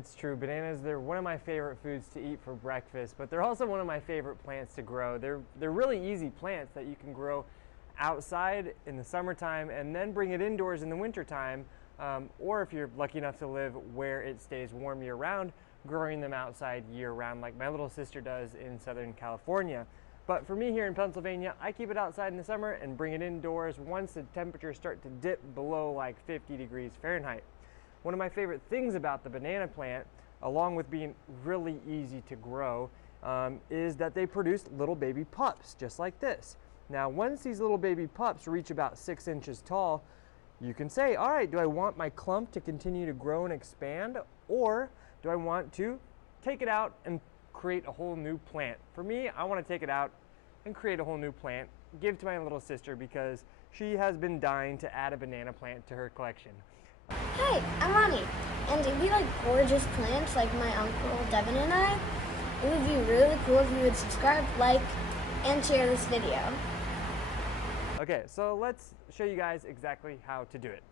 it's true. Bananas, they're one of my favorite foods to eat for breakfast, but they're also one of my favorite plants to grow. They're really easy plants that you can grow outside in the summertime and then bring it indoors in the wintertime, or if you're lucky enough to live where it stays warm year round, growing them outside year round like my little sister does in Southern California. But for me here in Pennsylvania, I keep it outside in the summer and bring it indoors once the temperatures start to dip below like 50 degrees Fahrenheit. One of my favorite things about the banana plant, along with being really easy to grow, is that they produce little baby pups just like this. Now, once these little baby pups reach about 6 inches tall, you can say, all right, do I want my clump to continue to grow and expand, or do I want to take it out and create a whole new plant? For me, I want to take it out and create a whole new plant, give to my little sister because she has been dying to add a banana plant to her collection. Hey, I'm Ronnie, and if you like gorgeous plants like my uncle Devin and I, it would be really cool if you would subscribe, like, and share this video. Okay, so let's show you guys exactly how to do it.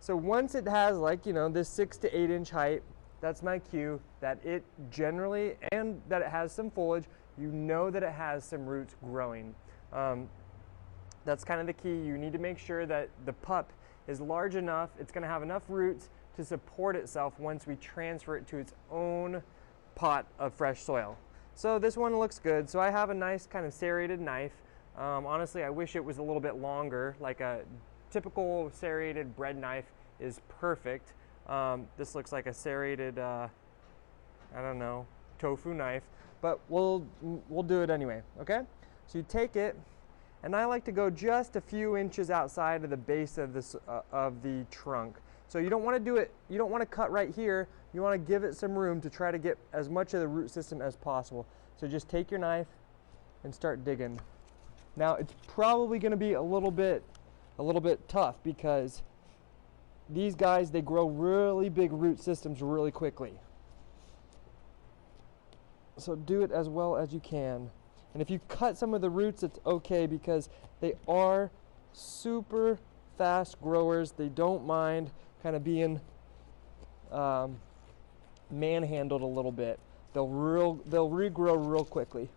So once it has, like, you know, this 6 to 8 inch height, that's my cue that it generally, and that it has some foliage, you know that it has some roots growing. That's kind of the key. You need to make sure that the pup is large enough, it's going to have enough roots to support itself once we transfer it to its own pot of fresh soil. So this one looks good. So I have a nice kind of serrated knife. Honestly, I wish it was a little bit longer. Like a typical serrated bread knife is perfect. This looks like a serrated, I don't know, tofu knife, but we'll do it anyway, okay? So you take it, and I like to go just a few inches outside of the base of this of the trunk. So you don't want to do it, you don't want to cut right here, you want to give it some room to try to get as much of the root system as possible. So just take your knife and start digging. Now it's probably going to be a little bit tough because these guys, they grow really big root systems really quickly. So do it as well as you can. And if you cut some of the roots, it's okay because they are super fast growers. They don't mind kind of being manhandled a little bit. They'll regrow real quickly.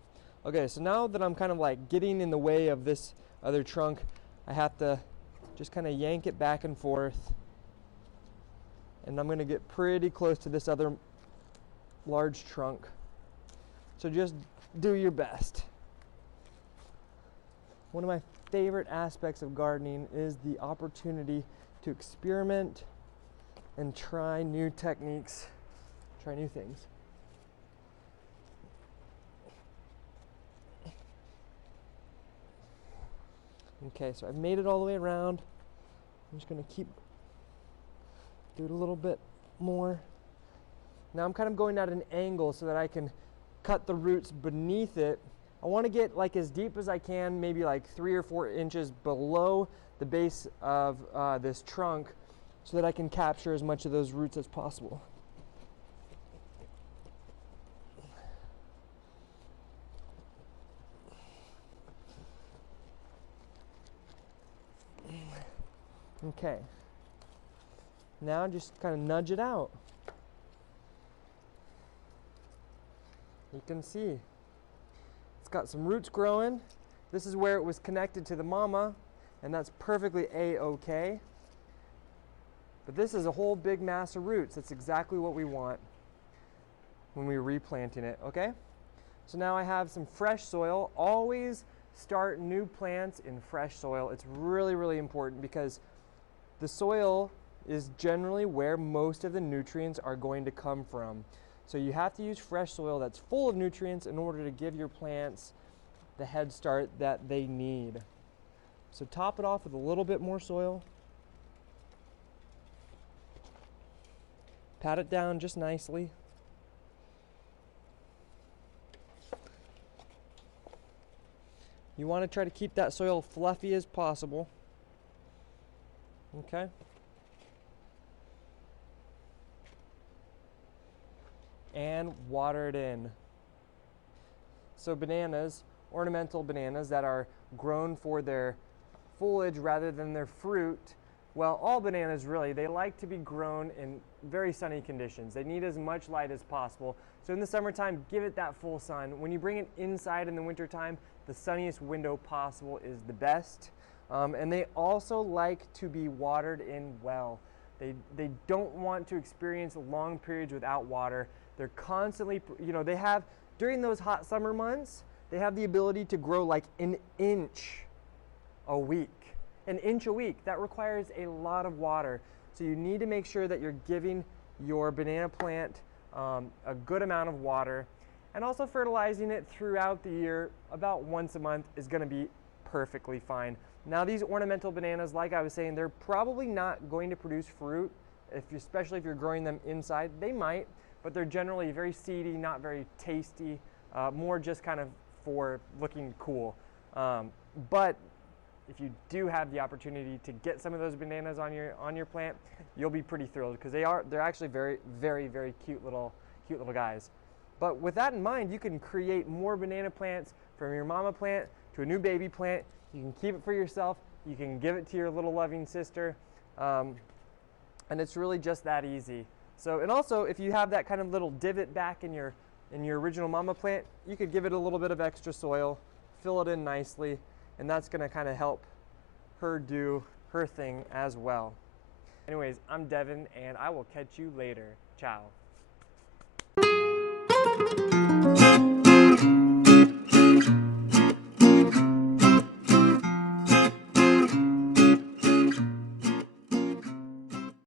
Okay, so now that I'm kind of like getting in the way of this other trunk, I have to just kind of yank it back and forth. And I'm going to get pretty close to this other large trunk. So just do your best. One of my favorite aspects of gardening is the opportunity to experiment and try new techniques, try new things. Okay, so I've made it all the way around. I'm just going to do it a little bit more. Now I'm kind of going at an angle so that I can cut the roots beneath it. I want to get like as deep as I can, maybe like 3 or 4 inches below the base of this trunk so that I can capture as much of those roots as possible. Okay. Now just kind of nudge it out. You can see it's got some roots growing. This is where it was connected to the mama, and that's perfectly a-okay. But this is a whole big mass of roots. That's exactly what we want when we're replanting it, okay? So now I have some fresh soil. Always start new plants in fresh soil. It's really, really important because the soil is generally where most of the nutrients are going to come from. So you have to use fresh soil that's full of nutrients in order to give your plants the head start that they need. So top it off with a little bit more soil. Pat it down just nicely. You want to try to keep that soil fluffy as possible. Okay? And water it in. So bananas, ornamental bananas that are grown for their foliage rather than their fruit, Well, all bananas really, they like to be grown in very sunny conditions. They need as much light as possible. So in the summertime, give it that full sun. When you bring it inside in the wintertime, the sunniest window possible is the best. And they also like to be watered in well. They don't want to experience long periods without water. They're constantly, they have, during those hot summer months, they have the ability to grow like an inch a week. An inch a week, that requires a lot of water. So you need to make sure that you're giving your banana plant a good amount of water, and also fertilizing it throughout the year. About once a month is gonna be perfectly fine. Now these ornamental bananas, like I was saying, they're probably not going to produce fruit, especially if you're growing them inside. They might, but they're generally very seedy, not very tasty, more just kind of for looking cool. But if you do have the opportunity to get some of those bananas on your plant, you'll be pretty thrilled, because they're actually very, very, very cute little guys. But with that in mind, you can create more banana plants from your mama plant to a new baby plant. You can keep it for yourself. You can give it to your little loving sister, and it's really just that easy. So, and also, if you have that kind of little divot back in your original mama plant, you could give it a little bit of extra soil, fill it in nicely, and that's going to kind of help her do her thing as well. Anyways, I'm Devin, and I will catch you later. Ciao.